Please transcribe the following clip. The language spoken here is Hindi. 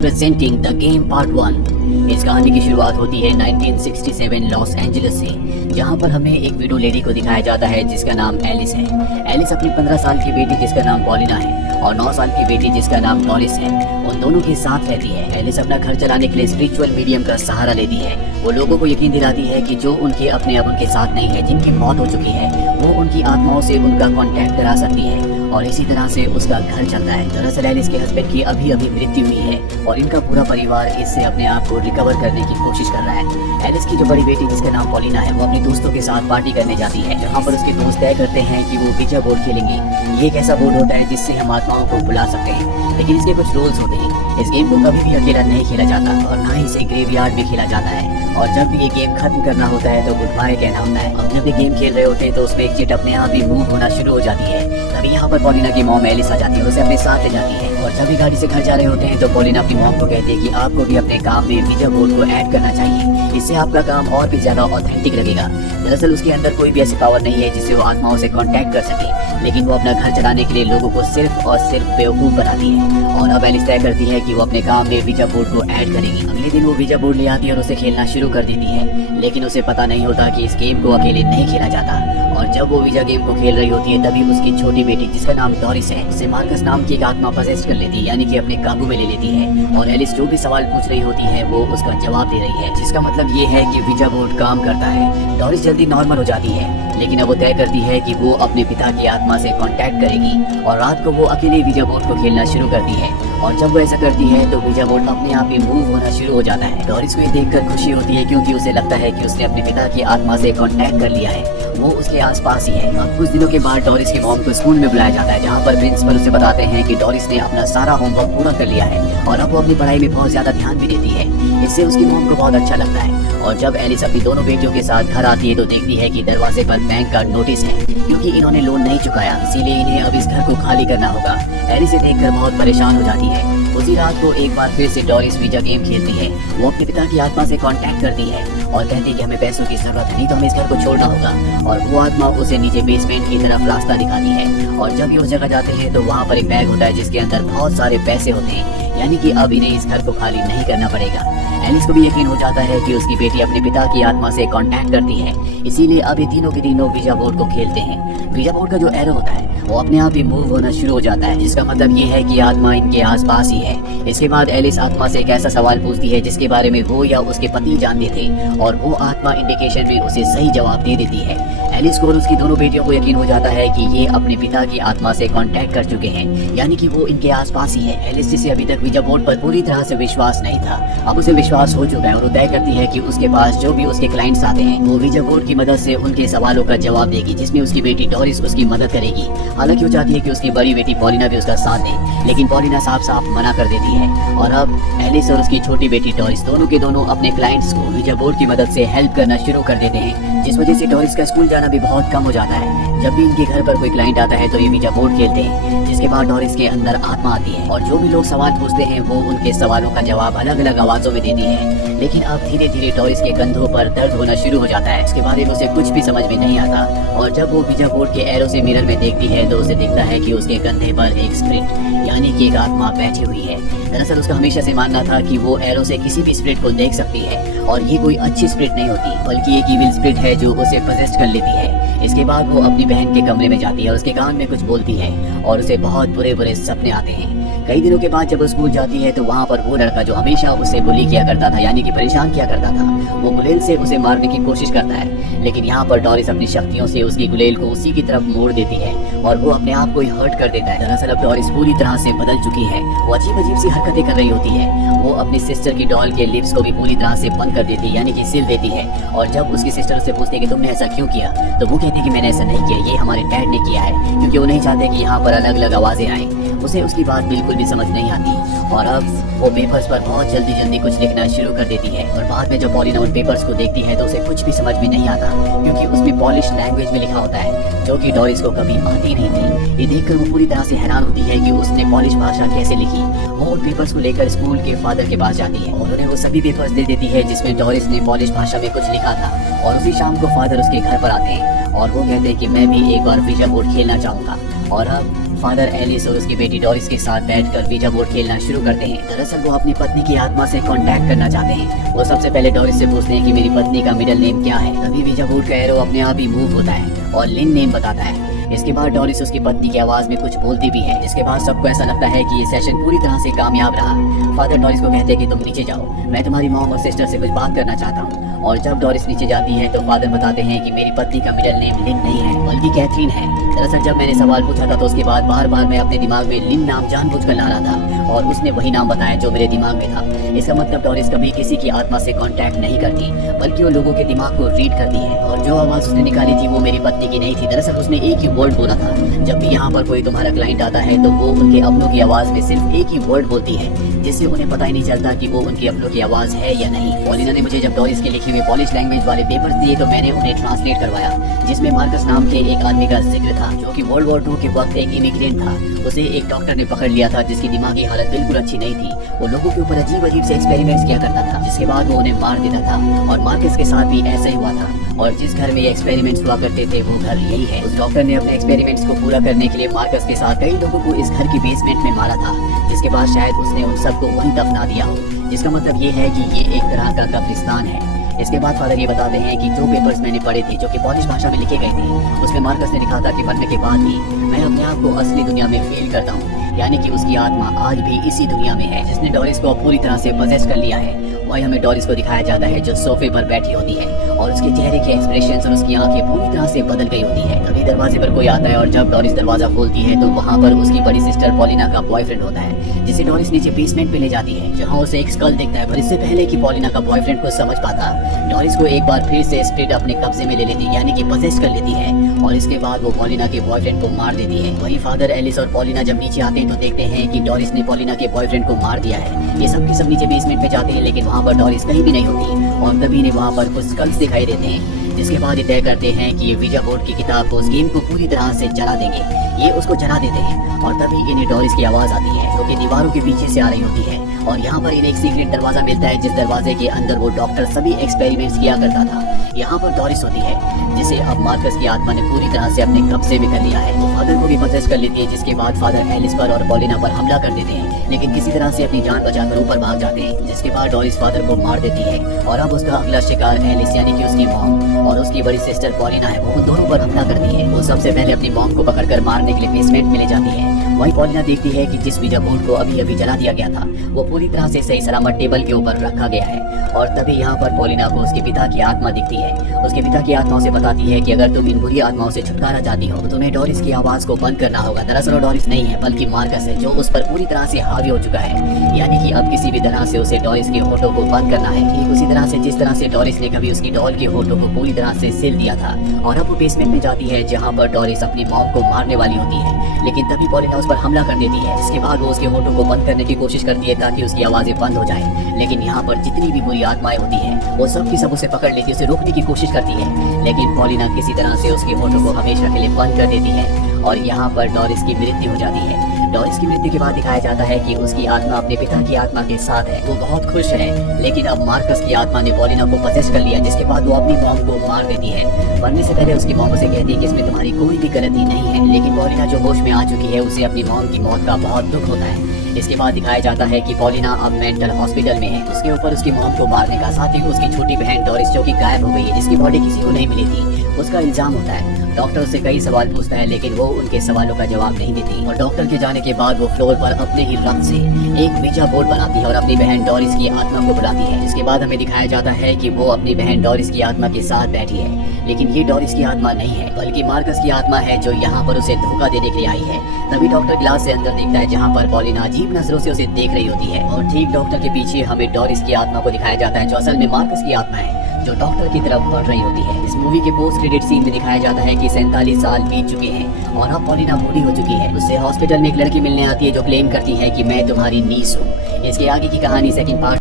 Presenting the game part 1। इस कहानी की शुरुआत होती है 1967 लॉस एंजलिस से, जहां पर हमें एक विडो लेडी को दिखाया जाता है जिसका नाम एलिस है। एलिस अपनी 15 साल की बेटी जिसका नाम पॉलिना है और 9 साल की बेटी जिसका नाम डॉरिस है, उन दोनों के साथ रहती है। एलिस अपना घर चलाने के लिए स्पिरिचुअल मीडियम का सहारा लेती है। वो लोगों को यकीन दिलाती है कि जो उनके अपने अब उनके साथ नहीं है, जिनकी मौत हो चुकी है, वो उनकी आत्माओं से उनका कांटेक्ट करा सकती है और इसी तरह से उसका घर चलता है। दरअसल एलिस के हस्बैंड की अभी अभी मृत्यु हुई है और इनका पूरा परिवार इससे अपने आप को रिकवर करने की कोशिश कर रहा है। एलिस की जो बड़ी बेटी जिसका नाम पॉलिना है, वो अपने दोस्तों के साथ पार्टी करने जाती है, जहाँ पर उसके दोस्त तय करते हैं कि वो विजा बोर्ड खेलेंगे। ये एक ऐसा बोर्ड होता है जिससे हम आत्माओं को बुला सकते हैं, लेकिन इसके कुछ रूल्स होते हैं। इस गेम को कभी भी अकेला नहीं खेला जाता और ना ही इसे ग्रेवयार्ड में खेला जाता है। और जब भी ये गेम खत्म करना होता है तो गुड बाय कहना होता है। अब जब ये गेम खेल रहे होते हैं तो उसमें एक चिट अपने आप ही मूव होना शुरू हो जाती है। तभी यहाँ पर पॉलिना की मॉम एलिस आ जाती है, उसे अपने साथ ले जाती है। और जब भी गाड़ी से घर जा रहे होते हैं तो पॉलिना अपनी मॉम को कहती है कि आपको भी अपने काम में विजा बोर्ड को ऐड करना चाहिए, इससे आपका काम और भी ज्यादा ऑथेंटिक लगेगा। दरअसल उसके अंदर कोई भी ऐसी पावर नहीं है जिससे वो आत्माओं से कांटेक्ट कर सके, लेकिन वो अपना घर चलाने के लिए लोगों को सिर्फ और सिर्फ बेवकूफ बनाती है। और अब एलिस तय करती है कि वो अपने काम में विजा बोर्ड को ऐड करेगी। अगले दिन वो विजा बोर्ड ले आती है और उसे खेलना शुरू कर देती है, लेकिन उसे पता नहीं होता कि इस गेम को अकेले नहीं खेला जाता। और जब वो विजा गेम को खेल रही होती है तभी उसकी छोटी बेटी जिसका नाम डॉरिस है, उसे मार्कस नाम की एक आत्मा पजेस्ट कर लेती है, यानी कि अपने काबू में ले लेती है। और एलिस जो भी सवाल पूछ रही होती है वो उसका जवाब दे रही है, जिसका मतलब ये है कि विजा बोर्ड काम करता है। डॉरिस जल्दी नॉर्मल हो जाती है, लेकिन अब वो तय करती है कि वो अपने पिता की आत्मा से कांटेक्ट करेगी और रात को वो अकेले विजा बोर्ड को खेलना शुरू करती है। और जब वो ऐसा करती है तो विजा बोर्ड अपने आप ही मूव होना शुरू हो जाता है। डॉरिस को ये देखकर खुशी होती है क्योंकि उसे लगता है कि उसने अपने पिता की आत्मा से कांटेक्ट कर लिया है, वो उसके आसपास ही है। अब कुछ दिनों के बाद डॉरिस की मॉम को स्कूल में बुलाया जाता है, जहाँ पर प्रिंसिपल उसे बताते हैं कि डॉरिस ने अपना सारा होमवर्क पूरा कर लिया है और अब वो अपनी पढ़ाई में बहुत ज्यादा ध्यान भी देती है। इससे उसकी मॉम को बहुत अच्छा लगता है। और जब एलिस अपनी दोनों बेटियों के साथ घर आती है तो देखती है कि दरवाजे पर बैंक का नोटिस है, क्योंकि इन्होंने लोन नहीं चुकाया, इसीलिए इन्हें अब इस घर को खाली करना होगा। एलिस इसे देखकर बहुत परेशान हो जाती है। उसी रात को एक बार फिर से डॉरिस विजा गेम खेलती है। वो अपने पिता की आत्मा से कांटेक्ट करती है और कहती है कि हमें पैसों की जरूरत है, नहीं तो हमें इस घर को छोड़ना होगा। और वो आत्मा उसे नीचे बेसमेंट की तरफ रास्ता दिखाती है। और जब ये उस जगह जाते हैं तो वहाँ पर एक बैग होता है जिसके अंदर बहुत सारे पैसे होते हैं, यानी कि अब इन्हें इस घर को खाली नहीं करना पड़ेगा। एलिस को भी यकीन हो जाता है कि उसकी बेटी अपने पिता की आत्मा से कांटेक्ट करती है, इसीलिए अब ये तीनों के तीनों विजा बोर्ड को खेलते हैं। विजा बोर्ड का जो एरो होता है वो अपने आप ही मूव होना शुरू हो जाता है, जिसका मतलब ये है कि आत्मा इनके आसपास ही है। इसके बाद एलिस आत्मा से एक ऐसा सवाल पूछती है जिसके बारे में वो या उसके पति जानते थे, और वो आत्मा इंडिकेशन में उसे सही जवाब दे देती है। एलिस को और उसकी दोनों बेटियों को यकीन हो जाता है कि ये अपने पिता की आत्मा से कांटेक्ट कर चुके हैं, यानी कि वो इनके आसपास ही है। एलिस जिसे अभी तक विजा बोर्ड पर पूरी तरह से विश्वास नहीं था, अब उसे विश्वास हो चुका है और वो तय करती है कि उसके पास जो भी उसके क्लाइंट्स आते हैं वो विजा बोर्ड की मदद से उनके सवालों का जवाब देगी, जिसमें उसकी बेटी डॉरिस उसकी मदद करेगी। हालांकि वो चाहती है कि उसकी बड़ी बेटी पॉलिना भी उसका साथ दे, लेकिन पॉलिना साफ साफ मना कर देती है। और अब एलिस और उसकी छोटी बेटी डॉरिस दोनों के दोनों अपने क्लाइंट्स को विजा बोर्ड की मदद से हेल्प करना शुरू कर देते हैं, जिस वजह से डॉरिस का स्कूल जाना भी बहुत कम हो जाता है। जब भी इनके घर पर कोई क्लाइंट आता है तो ये विजा बोर्ड खेलते हैं, जिसके बाद डॉरिस के अंदर आत्मा आती है और जो भी लोग सवाल पूछते हैं वो उनके सवालों का जवाब अलग अलग आवाजों में देती है। लेकिन अब धीरे धीरे डॉरिस के कंधों पर दर्द होना शुरू हो जाता है। इसके बारे में उसे कुछ भी समझ में नहीं आता और जब वो विजा बोर्ड के एरो से मिरर में देखती है तो उसे दिखता है कि उसके कंधे पर एक स्पिरिट, यानी कि एक आत्मा बैठी हुई है। दरअसल उसका हमेशा से मानना था कि वो एरो से किसी भी स्पिरिट को देख सकती है और ये कोई अच्छी स्पिरिट नहीं होती, बल्कि एक इविल स्पिरिट है जो उसे पोजेस्ट कर लेती है। इसके बाद वो अपनी बहन के कमरे में जाती है और उसके कान में कुछ बोलती है और उसे बहुत बुरे बुरे सपने आते हैं। कई दिनों के बाद जब वो स्कूल जाती है तो वहाँ पर वो लड़का जो हमेशा उसे बुली किया करता था, यानी कि परेशान किया करता था, वो गुलेल से उसे मारने की कोशिश करता है। लेकिन यहाँ पर डॉरिस अपनी शक्तियों से उसकी गुलेल को उसी की तरफ मोड़ देती है और वो अपने आप को ही हर्ट कर देता है। दरअसल अब डॉरिस पूरी तरह से बदल चुकी है, वो अजीब अजीब सी हरकतें कर रही होती है। वो अपनी सिस्टर की डॉल के लिप्स को भी पूरी तरह से बंद कर देती है, यानी कि सिल देती है। और जब उसकी सिस्टर उससे पूछती है कि तुमने ऐसा क्यों किया, तो वो कहती है कि मैंने ऐसा नहीं किया, ये हमारे डैड ने किया है, क्योंकि वो नहीं चाहते कि यहाँ पर अलग अलग आवाजें आए। उसे उसकी बात बिल्कुल भी समझ नहीं आती और अब वो पेपर्स पर बहुत जल्दी जल्दी कुछ लिखना शुरू कर देती है। और बाद में जब पॉलिना उन पेपर्स को देखती है तो उसे कुछ भी समझ में नहीं आता, क्योंकि उसमें पॉलिश लैंग्वेज में लिखा होता है, जो कि डॉरिस को कभी आती नहीं थी। ये देखकर वो पूरी तरह से हैरान होती है कि उसने पॉलिश भाषा कैसे लिखी। वो उन पेपर्स को लेकर स्कूल के फादर के पास जाती है और उन्हें वो सभी पेपर्स दे देती है जिसमें डॉरिस ने पॉलिश भाषा में कुछ लिखा था। और उसी शाम को फादर उसके घर पर आते हैं और वो कहते हैं कि मैं भी एक बार विजा बोर्ड खेलना चाहूंगा। और अब फादर एलिस और उसकी बेटी डोरिस के साथ बैठकर वीजा बोर्ड खेलना शुरू करते हैं। दरअसल वो अपनी पत्नी की आत्मा से कांटेक्ट करना चाहते हैं। वो सबसे पहले डोरिस से पूछते हैं कि मेरी पत्नी का मिडिल नेम क्या है। तभी वीजा बोर्ड का एरो अपने आप ही मूव होता है और लिन नेम बताता है। इसके बाद डोरिस उसकी पत्नी की आवाज में कुछ बोलती भी है, जिसके बाद सबको ऐसा लगता है कि ये सेशन पूरी तरह से कामयाब रहा। फादर डोरिस को कहते हैं कि तुम नीचे जाओ, मैं तुम्हारी मॉम और सिस्टर से कुछ बात करना चाहता हूँ। और जब डोरिस नीचे जाती है तो फादर बताते हैं कि मेरी पत्नी का मिडिल नेम लिन नहीं है बल्कि कैथरीन है। दरअसल जब मैंने सवाल पूछा था तो उसके बाद बार बार मैं अपने दिमाग में लिन नाम जानबूझकर ला रहा था और उसने वही नाम बताया जो मेरे दिमाग में था। इसका मतलब डोरिस कभी किसी की आत्मा से कांटेक्ट नहीं करती बल्कि वो लोगों के दिमाग को रीड करती है। और जो आवाज उसने निकाली थी वो मेरी पत्नी की नहीं थी। दरअसल उसने एक ही वर्ड बोला था। जब भी यहाँ पर कोई तुम्हारा क्लाइंट आता है तो वो उनके अपनों की आवाज में सिर्फ एक ही वर्ड बोलती है, जिससे उन्हें पता ही नहीं चलता कि वो उनके अपनों की आवाज है या नहीं। पॉलिना ने मुझे जब डोरिस के लिखे हुए पॉलिश लैंग्वेज वाले पेपर्स दिए तो मैंने उन्हें ट्रांसलेट करवाया, जिसमें मार्कस नाम के एक आदमी का जिक्र था जो कि वर्ल्ड वॉर 2 के वक्त एक इमिग्रेंट था। उसे एक डॉक्टर ने पकड़ लिया था जिसकी दिमागी हालत बिल्कुल अच्छी नहीं थी। वो लोगों के ऊपर अजीब अजीब से एक्सपेरिमेंट्स किया करता था, जिसके बाद वो उन्हें मार देता था। और मार्कस के साथ भी ऐसा ही हुआ था। और जिस घर में ये एक्सपेरिमेंट्स हुआ करते थे वो घर यही है। उस डॉक्टर ने अपने एक्सपेरिमेंट्स को पूरा करने के लिए मार्कस के साथ कई लोगों को इस घर की बेसमेंट में मारा था, जिसके बाद शायद उसने उन सबको वहीं दफना दिया हो, जिसका मतलब ये है कि ये एक तरह का कब्रिस्तान है। इसके बाद फादर ये बताते हैं कि जो पेपर्स मैंने पढ़े थे जो कि पॉलिश भाषा में लिखे गए थे, उसमें मार्कस ने लिखा था कि मरने के बाद ही मैं अपने आप को असली दुनिया में फील करता हूँ, यानी कि उसकी आत्मा आज भी इसी दुनिया में है जिसने डोरिस को पूरी तरह से पजेस कर लिया है। वही हमें डोरिस को दिखाया जाता है जो सोफे पर बैठी होती है और उसके चेहरे के एक्सप्रेशंस और उसकी आंखें पूरी तरह से बदल गई होती है। कभी दरवाजे पर कोई आता है और जब डोरिस दरवाजा खोलती है तो वहाँ पर उसकी बड़ी सिस्टर पॉलिना का बॉयफ्रेंड होता है, जिसे डोरिस नीचे बेसमेंट पे ले जाती है जहाँ उसे एक स्कल दिखता है। पर इससे पहले कि पॉलिना का बॉयफ्रेंड को समझ पाता, डोरिस को एक बार फिर से स्पिरिट अपने कब्जे में ले लेती यानी कि पजेस कर लेती है और इसके बाद वो पॉलिना के बॉयफ्रेंड को मार देती है। वही फादर एलिस और पॉलिना जब नीचे आते हैं तो देखते हैं कि डोरिस ने पॉलिना के बॉयफ्रेंड को मार दिया है। ये सब के सब नीचे बेसमेंट में जाते हैं लेकिन वहाँ पर डोरिस कहीं भी नहीं होती और तभी इन्हें वहाँ पर कुछ स्कल्स दिखाई देते हैं, जिसके बाद ये तय करते हैं कि ये वीजा बोर्ड की किताब को उस गेम को पूरी तरह से जला देंगे। ये उसको जला देते हैं और तभी इन्हें डोरिस की आवाज आती है जो कि दीवारों के पीछे से आ रही होती है और यहाँ पर इन्हें एक सीक्रेट दरवाजा मिलता है जिस दरवाजे के अंदर वो डॉक्टर सभी एक्सपेरिमेंट्स किया करता था। यहाँ पर डोरिस होती है जिसे अब मार्कस की आत्मा ने पूरी तरह से अपने कब्जे में कर लिया है। वो फादर को भी पजेस कर लेती है, जिसके बाद फादर एलिस पर और पॉलिना पर हमला कर देते हैं लेकिन किसी तरह से अपनी जान बचाकर ऊपर भाग जाते हैं, जिसके बाद डोरिस फादर को मार देती है और अब उसका अगला शिकार एलिस यानी कि उसकी मॉम और उसकी बड़ी सिस्टर पॉलिना है, वो दोनों पर हमला करती है। वो सबसे पहले अपनी मॉम को पकड़कर मारने के लिए बेसमेंट में ले जाती है। वही पॉलिना देखती है कि जिस वीजा बोर्ड को अभी अभी जला दिया गया था वो पूरी तरह से सही सलामत टेबल के ऊपर रखा गया है और तभी यहाँ पर पॉलिना को उसके पिता की आत्मा दिखती है। उसके पिता की आत्मा उसे बताती है कि अगर तुम इन बुरी आत्माओं से छुटकारा चाहती हो तो तुम्हें डोरिस की आवाज को बंद करना होगा। दरअसल वो डोरिस नहीं है बल्कि मार्कस है जो उस पर पूरी तरह से हावी हो चुका है, यानी कि अब किसी भी तरह से उसे डोरिस के होठों को बंद करना है, ठीक उसी तरह से जिस तरह से डोरिस ने कभी उसकी डॉल के होठों को पूरी तरह से सिल दिया था। और अब वो बेसमेंट में जाती है जहाँ पर डोरिस अपनी मॉम को मारने वाली होती है, लेकिन तभी पॉलिना उस पर हमला कर देती है। इसके बाद वो उसके होठों को बंद करने की कोशिश करती है ताकि उसकी आवाजें बंद हो जाए, लेकिन यहाँ पर जितनी भी बुरी आत्माएं होती है वो सब की सब उसे पकड़ लेती है, उसे रोकने की कोशिश करती है, लेकिन पॉलिना किसी तरह से उसके होठों को हमेशा के लिए बंद कर देती है और यहाँ पर डोरिस की मृत्यु हो जाती है। डोरिस की मृत्यु के बाद दिखाया जाता है कि उसकी आत्मा अपने पिता की आत्मा के साथ है। वो बहुत खुश है, लेकिन अब मार्कस की आत्मा ने पॉलिना को पजेस कर लिया, जिसके बाद वो अपनी मॉम को मार देती है। मरने से पहले उसकी मॉम उसे कहती है कि इसमें तुम्हारी कोई भी गलती नहीं है, लेकिन पॉलिना जो होश में आ चुकी है उसे अपनी मॉम की मौत का बहुत दुख होता है। इसके बाद दिखाया जाता है कि पॉलिना अब मेंटल हॉस्पिटल में है। उसके ऊपर उसकी मॉम को मारने का, साथ ही उसकी छोटी बहन डोरिस जो कि गायब हो गई है, जिसकी बॉडी किसी को नहीं मिली थी, उसका इल्जाम होता है। डॉक्टर उससे कई सवाल पूछता है लेकिन वो उनके सवालों का जवाब नहीं देती और डॉक्टर के जाने के बाद वो फ्लोर पर अपने ही रक्त से एक वीजा बोर्ड बनाती है और अपनी बहन डोरिस की आत्मा को बुलाती है। इसके बाद हमें दिखाया जाता है कि वो अपनी बहन डोरिस की आत्मा के साथ बैठी है, लेकिन ये डोरिस की आत्मा नहीं है बल्कि मार्कस की आत्मा है जो यहाँ पर उसे धोखा देने के लिए आई है। तभी डॉक्टर ग्लास से अंदर देखता है जहाँ पर पॉलिना अजीब नजरों से उसे देख रही होती है और ठीक डॉक्टर के पीछे हमें डोरिस की आत्मा को दिखाया जाता है जो असल में मार्कस की आत्मा है जो डॉक्टर की तरफ बढ़ रही होती है। इस मूवी के पोस्ट क्रेडिट सीन में दिखाया जाता है कि 47 साल बीत चुके हैं और अब पॉलिना बूढ़ी हो चुकी है। उससे हॉस्पिटल में एक लड़की मिलने आती है जो क्लेम करती है कि मैं तुम्हारी नीस हूँ। इसके आगे की कहानी सेकंड पार्ट